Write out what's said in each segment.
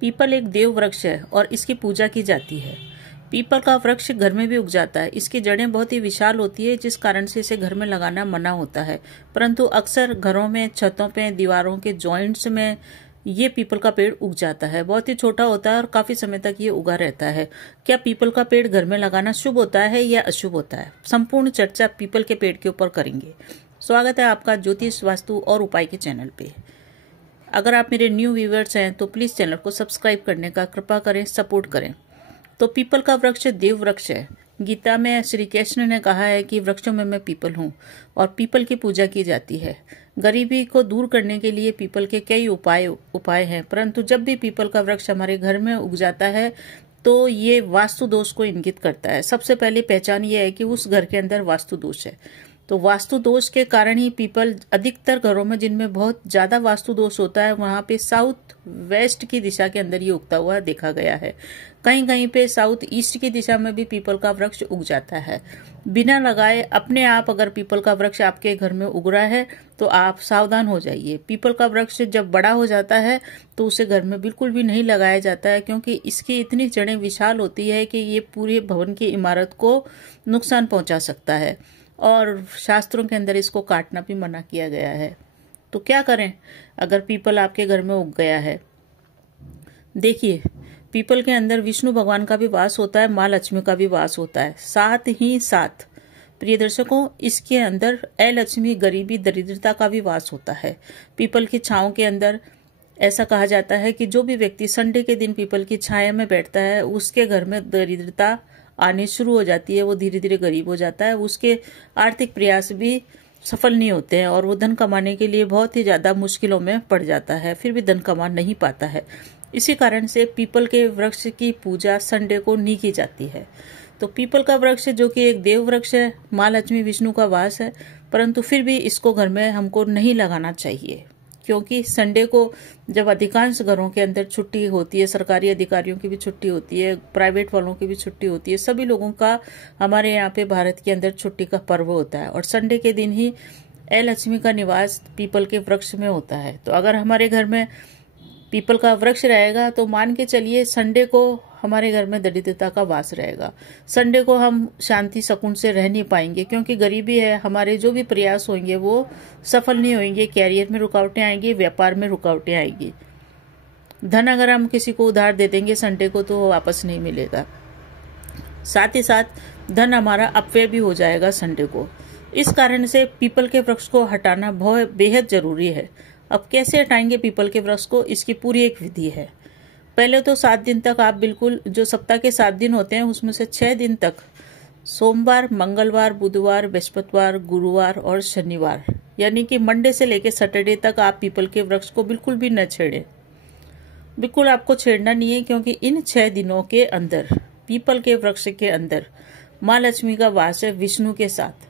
People एक देव वृक्ष है और इसकी पूजा की जाती है। पीपल का वृक्ष घर में भी उग जाता है। इसकी जड़ें बहुत ही विशाल होती है, जिस कारण से इसे घर में लगाना मना होता है, परंतु अक्सर घरों में, छतों पे, दीवारों के जॉइंट्स में ये पीपल का पेड़ उग जाता है। बहुत ही छोटा होता है और काफी समय तक ये उगा रहता है। क्या पीपल का पेड़ घर में लगाना शुभ होता है या अशुभ होता है? संपूर्ण चर्चा पीपल के पेड़ के ऊपर करेंगे। स्वागत है आपका ज्योतिष, वास्तु और उपाय के चैनल पे। अगर आप मेरे न्यू व्यूअर्स हैं तो प्लीज चैनल को सब्सक्राइब करने का कृपा करें, सपोर्ट करें। तो पीपल का वृक्ष देव वृक्ष है। गीता में श्री कृष्ण ने कहा है कि वृक्षों में मैं पीपल हूँ और पीपल की पूजा की जाती है। गरीबी को दूर करने के लिए पीपल के कई उपाय हैं, परंतु जब भी पीपल का वृक्ष हमारे घर में उग जाता है तो ये वास्तु दोष को इंगित करता है। सबसे पहली पहचान ये है कि उस घर के अंदर वास्तु दोष है। तो वास्तु दोष के कारण ही पीपल अधिकतर घरों में, जिनमें बहुत ज्यादा वास्तु दोष होता है, वहां पे साउथ वेस्ट की दिशा के अंदर ये उगता हुआ देखा गया है। कहीं कहीं पे साउथ ईस्ट की दिशा में भी पीपल का वृक्ष उग जाता है। बिना लगाए अपने आप अगर पीपल का वृक्ष आपके घर में उग रहा है तो आप सावधान हो जाइए। पीपल का वृक्ष जब बड़ा हो जाता है तो उसे घर में बिल्कुल भी नहीं लगाया जाता है, क्योंकि इसकी इतनी जड़ें विशाल होती है कि ये पूरे भवन की इमारत को नुकसान पहुंचा सकता है और शास्त्रों के अंदर इसको काटना भी मना किया गया है। तो क्या करें अगर पीपल आपके घर में उग गया है? देखिए, पीपल के अंदर विष्णु भगवान का भी वास होता है, माँ लक्ष्मी का भी वास होता है। साथ ही साथ प्रिय दर्शकों, इसके अंदर अलक्ष्मी, गरीबी, दरिद्रता का भी वास होता है। पीपल की छांव के अंदर ऐसा कहा जाता है कि जो भी व्यक्ति संडे के दिन पीपल की छाया में बैठता है उसके घर में दरिद्रता आनी शुरू हो जाती है। वो धीरे धीरे गरीब हो जाता है, उसके आर्थिक प्रयास भी सफल नहीं होते हैं और वो धन कमाने के लिए बहुत ही ज्यादा मुश्किलों में पड़ जाता है, फिर भी धन कमा नहीं पाता है। इसी कारण से पीपल के वृक्ष की पूजा संडे को नहीं की जाती है। तो पीपल का वृक्ष जो कि एक देव वृक्ष है, माँ लक्ष्मी विष्णु का वास है, परंतु फिर भी इसको घर में हमको नहीं लगाना चाहिए, क्योंकि संडे को जब अधिकांश घरों के अंदर छुट्टी होती है, सरकारी अधिकारियों की भी छुट्टी होती है, प्राइवेट वालों की भी छुट्टी होती है, सभी लोगों का हमारे यहाँ पे भारत के अंदर छुट्टी का पर्व होता है और संडे के दिन ही अलक्ष्मी का निवास पीपल के वृक्ष में होता है। तो अगर हमारे घर में पीपल का वृक्ष रहेगा तो मान के चलिए संडे को हमारे घर में दरिद्रता का वास रहेगा। संडे को हम शांति सुकून से रह नहीं पाएंगे, क्योंकि गरीबी है। हमारे जो भी प्रयास होंगे वो सफल नहीं होंगे, कैरियर में रुकावटें आएंगी, व्यापार में रुकावटें आएंगी। धन अगर हम किसी को उधार दे देंगे संडे को तो वापस नहीं मिलेगा। साथ ही साथ धन हमारा अपव्यय भी हो जाएगा संडे को। इस कारण से पीपल के वृक्ष को हटाना बहुत बेहद जरूरी है। अब कैसे हटाएंगे पीपल के वृक्ष को, इसकी पूरी एक विधि है। पहले तो 7 दिन तक आप बिल्कुल, जो सप्ताह के 7 दिन होते हैं उसमें से 6 दिन तक, सोमवार, मंगलवार, बुधवार, बृहस्पतिवार, गुरुवार और शनिवार, यानी कि मंडे से लेकर सैटरडे तक आप पीपल के वृक्ष को बिल्कुल भी न छेड़ें। बिल्कुल आपको छेड़ना नहीं है, क्योंकि इन 6 दिनों के अंदर पीपल के वृक्ष के अंदर माँ लक्ष्मी का वास है विष्णु के साथ।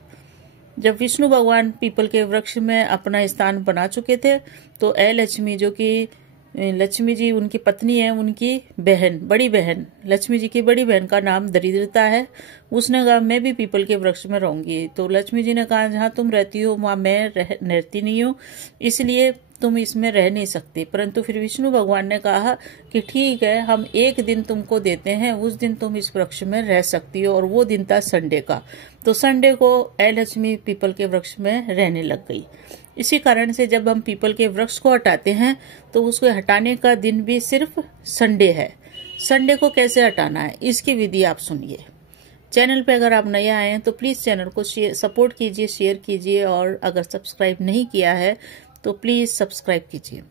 जब विष्णु भगवान पीपल के वृक्ष में अपना स्थान बना चुके थे तो अलक्ष्मी, जो कि लक्ष्मी जी उनकी पत्नी है, उनकी बहन, बड़ी बहन, लक्ष्मी जी की बड़ी बहन का नाम दरिद्रता है, उसने कहा मैं भी पीपल के वृक्ष में रहूंगी। तो लक्ष्मी जी ने कहा जहाँ तुम रहती हो वहां मैं रहती नहीं हूँ, इसलिए तुम इसमें रह नहीं सकते। परंतु फिर विष्णु भगवान ने कहा कि ठीक है, हम एक दिन तुमको देते हैं, उस दिन तुम इस वृक्ष में रह सकती हो, और वो दिन था संडे का। तो संडे को अलक्ष्मी पीपल के वृक्ष में रहने लग गई। इसी कारण से जब हम पीपल के वृक्ष को हटाते हैं तो उसको हटाने का दिन भी सिर्फ संडे है। संडे को कैसे हटाना है इसकी विधि आप सुनिए। चैनल पे अगर आप नए आए हैं तो प्लीज चैनल को सपोर्ट कीजिए, शेयर कीजिए, और अगर सब्सक्राइब नहीं किया है तो प्लीज सब्सक्राइब कीजिए।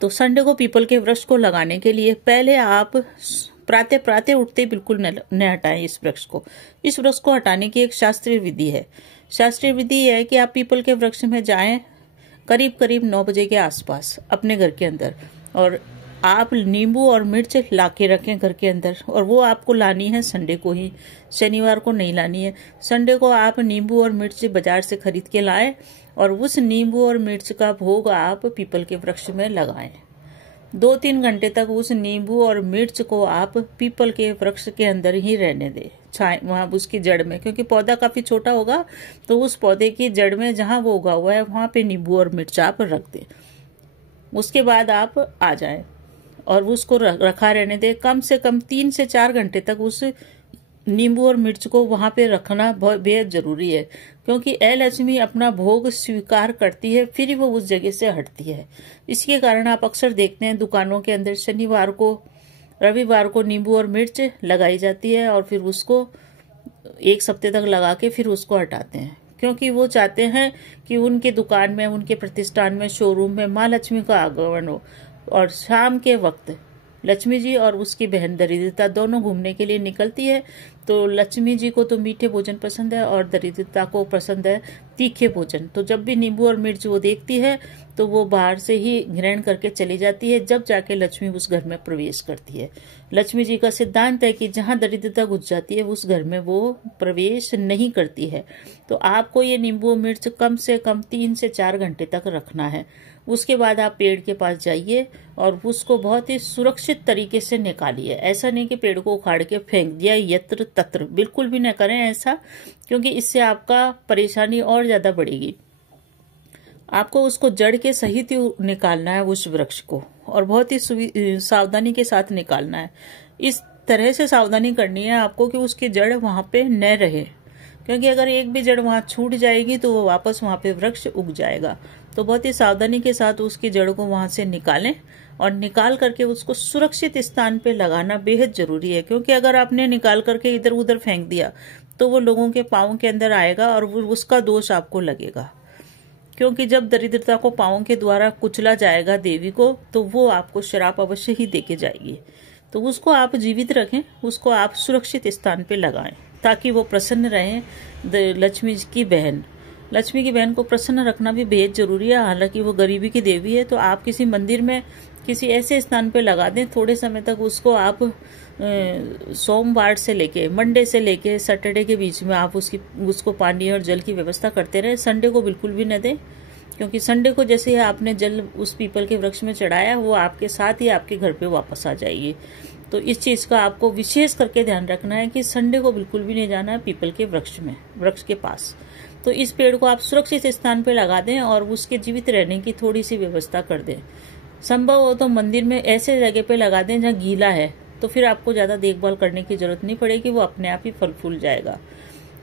तो संडे को पीपल के वृक्ष को लगाने के लिए पहले आप प्रातः प्रातः उठते बिल्कुल न हटाएं इस वृक्ष को। इस वृक्ष को हटाने की एक शास्त्रीय विधि है। शास्त्रीय विधि यह है कि आप पीपल के वृक्ष में जाएं करीब करीब 9 बजे के आसपास अपने घर के अंदर, और आप नींबू और मिर्च ला के रखें घर के अंदर, और वो आपको लानी है संडे को ही, शनिवार को नहीं लानी है। संडे को आप नींबू और मिर्च बाजार से खरीद के लाएं और उस नींबू और मिर्च का भोग आप पीपल के वृक्ष में लगाएं। 2-3 घंटे तक उस नींबू और मिर्च को आप पीपल के वृक्ष के अंदर ही रहने दें, छाए वहां उसकी जड़ में, क्योंकि पौधा काफी छोटा होगा तो उस पौधे की जड़ में जहां वो उगा हुआ है वहां पे नींबू और मिर्च आप रख दें। उसके बाद आप आ जाएं और उसको रखा रहने दें। कम से कम 3 से 4 घंटे तक उस नींबू और मिर्च को वहां पे रखना बहुत बेहद जरूरी है, क्योंकि लक्ष्मी अपना भोग स्वीकार करती है, फिर वो उस जगह से हटती है। इसके कारण आप अक्सर देखते हैं दुकानों के अंदर शनिवार को, रविवार को नींबू और मिर्च लगाई जाती है और फिर उसको 1 हफ्ते तक लगा के फिर उसको हटाते हैं, क्योंकि वो चाहते हैं कि उनके दुकान में, उनके प्रतिष्ठान में, शोरूम में माँ लक्ष्मी का आगमन हो। और शाम के वक्त लक्ष्मी जी और उसकी बहन दरिद्रता दोनों घूमने के लिए निकलती है। तो लक्ष्मी जी को तो मीठे भोजन पसंद है और दरिद्रता को पसंद है तीखे भोजन। तो जब भी नींबू और मिर्च वो देखती है तो वो बाहर से ही ग्रहण करके चली जाती है, जब जाके लक्ष्मी उस घर में प्रवेश करती है। लक्ष्मी जी का सिद्धांत है कि जहां दरिद्रता घुस जाती है उस घर में वो प्रवेश नहीं करती है। तो आपको ये नींबू मिर्च कम से कम 3 से 4 घंटे तक रखना है। उसके बाद आप पेड़ के पास जाइए और उसको बहुत ही सुरक्षित तरीके से निकालिए। ऐसा नहीं कि पेड़ को उखाड़ के फेंक दिया यत्र तत्र, बिल्कुल भी न करें ऐसा, क्योंकि इससे आपका परेशानी और ज्यादा बढ़ेगी। आपको उसको जड़ के सहित ही निकालना है उस वृक्ष को, और बहुत ही सावधानी के साथ निकालना है। इस तरह से सावधानी करनी है आपको कि उसकी जड़ वहां पे न रहे, क्योंकि अगर एक भी जड़ वहां छूट जाएगी तो वो वापस वहां पे वृक्ष उग जाएगा। तो बहुत ही सावधानी के साथ उसकी जड़ को वहां से निकालें और निकाल करके उसको सुरक्षित स्थान पे लगाना बेहद जरूरी है, क्योंकि अगर आपने निकाल करके इधर उधर फेंक दिया तो वो लोगों के पाँव के अंदर आएगा और उसका दोष आपको लगेगा। क्योंकि जब दरिद्रता को पाँव के द्वारा कुचला जाएगा देवी को, तो वो आपको श्राप अवश्य ही देके जाएगी। तो उसको आप जीवित रखें, उसको आप सुरक्षित स्थान पे लगाएं ताकि वो प्रसन्न रहे। लक्ष्मी की बहन को प्रसन्न रखना भी बेहद जरूरी है। हालांकि वो गरीबी की देवी है, तो आप किसी मंदिर में किसी ऐसे स्थान पे लगा दें। थोड़े समय तक उसको आप सोमवार से लेके मंडे से लेके सैटरडे के बीच में आप उसको पानी और जल की व्यवस्था करते रहे। संडे को बिल्कुल भी न दें, क्योंकि संडे को जैसे ही आपने जल उस पीपल के वृक्ष में चढ़ाया, वो आपके साथ ही आपके घर पे वापस आ जाएगी। तो इस चीज का आपको विशेष करके ध्यान रखना है कि संडे को बिल्कुल भी नहीं जाना है पीपल के वृक्ष के पास। तो इस पेड़ को आप सुरक्षित स्थान पे लगा दें और उसके जीवित रहने की थोड़ी सी व्यवस्था कर दें। संभव हो तो मंदिर में ऐसे जगह पे लगा दें जहाँ गीला है, तो फिर आपको ज्यादा देखभाल करने की जरूरत नहीं पड़ेगी, वो अपने आप ही फल फूल जाएगा।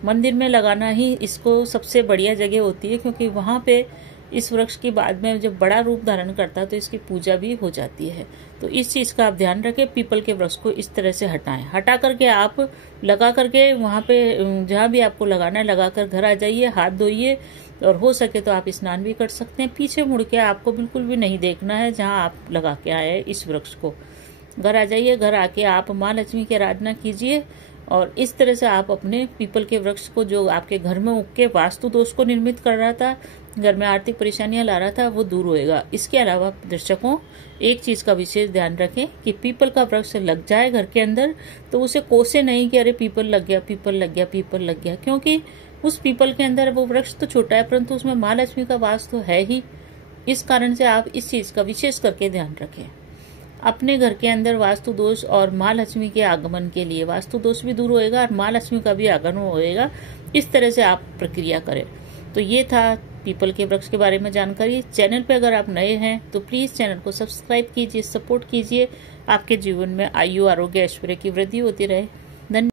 मंदिर में लगाना ही इसको सबसे बढ़िया जगह होती है, क्योंकि वहां पे इस वृक्ष की बाद में जब बड़ा रूप धारण करता है तो इसकी पूजा भी हो जाती है। तो इस चीज का आप ध्यान रखें। पीपल के वृक्ष को इस तरह से हटा करके आप लगा करके वहां पे जहां भी आपको लगाना है लगा कर घर आ जाइए, हाथ धोइए, और हो सके तो आप स्नान भी कर सकते हैं। पीछे मुड़ के आपको बिल्कुल भी नहीं देखना है जहां आप लगा के आए इस वृक्ष को। घर आ जाइए, घर आके आप माँ लक्ष्मी की आराधना कीजिए और इस तरह से आप अपने पीपल के वृक्ष को, जो आपके घर में उग के वास्तु दोष को निर्मित कर रहा था, घर में आर्थिक परेशानियां ला रहा था, वो दूर होएगा। इसके अलावा दर्शकों, एक चीज का विशेष ध्यान रखें कि पीपल का वृक्ष लग जाए घर के अंदर तो उसे कोसे नहीं कि अरे पीपल लग गया, पीपल लग गया, पीपल लग गया, क्योंकि उस पीपल के अंदर वो वृक्ष तो छोटा है परंतु उसमें माँ लक्ष्मी का वास तो है ही। इस कारण से आप इस चीज का विशेष करके ध्यान रखें। अपने घर के अंदर वास्तु दोष और माँ लक्ष्मी के आगमन के लिए वास्तु दोष भी दूर होएगा और माँ लक्ष्मी का भी आगमन होएगा। इस तरह से आप प्रक्रिया करें। तो ये था पीपल के वृक्ष के बारे में जानकारी। चैनल पे अगर आप नए हैं तो प्लीज चैनल को सब्सक्राइब कीजिए, सपोर्ट कीजिए। आपके जीवन में आयु, आरोग्य, ऐश्वर्य की वृद्धि होती रहे।